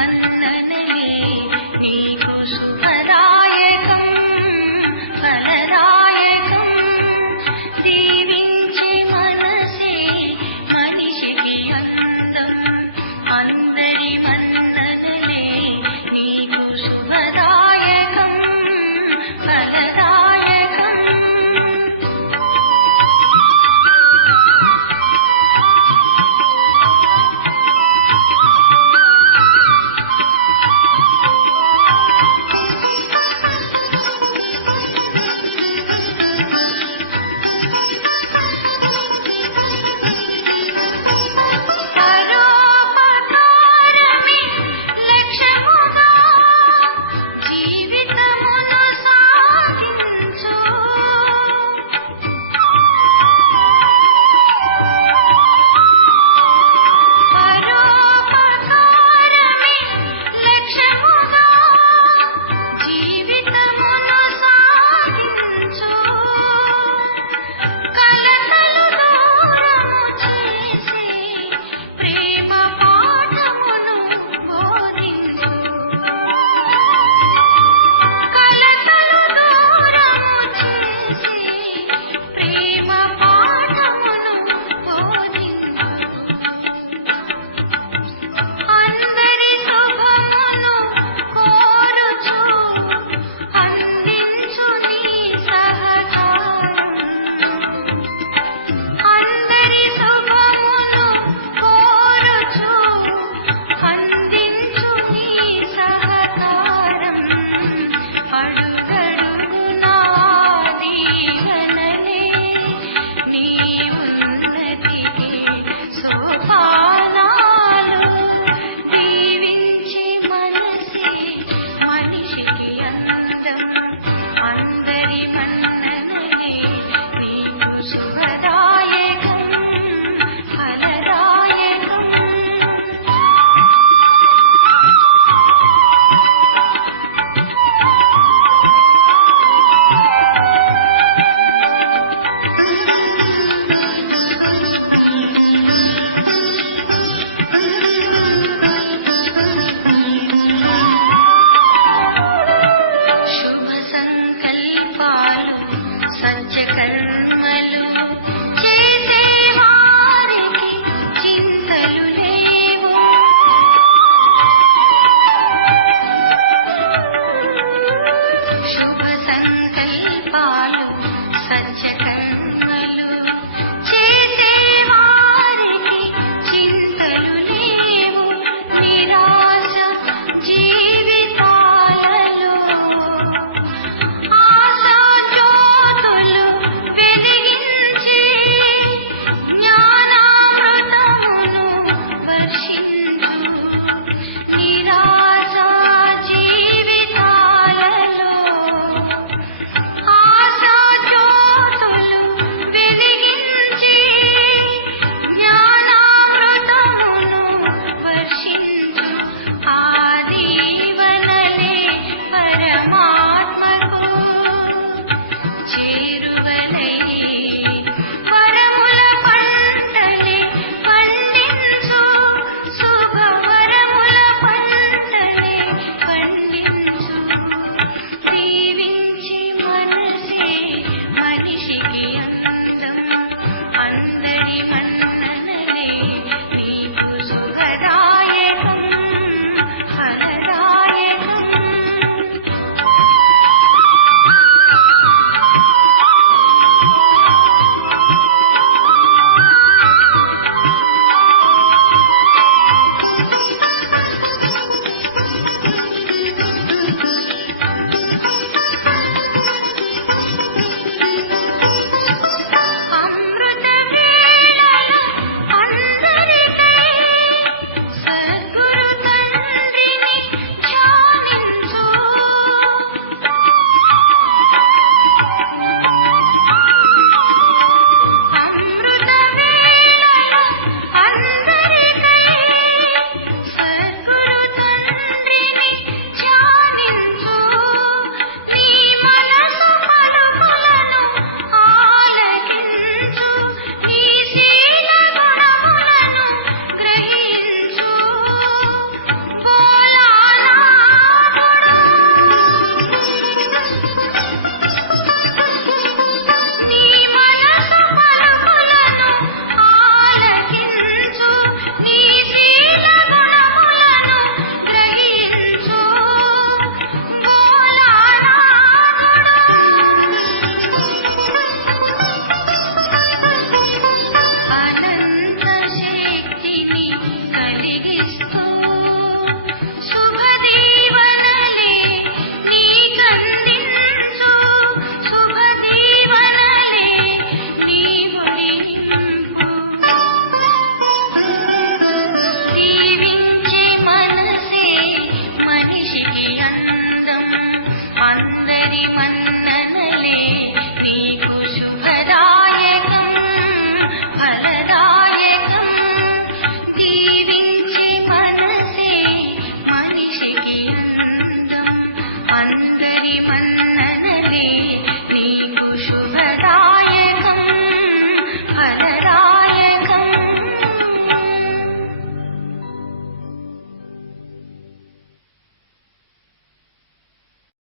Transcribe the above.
கண்ணனை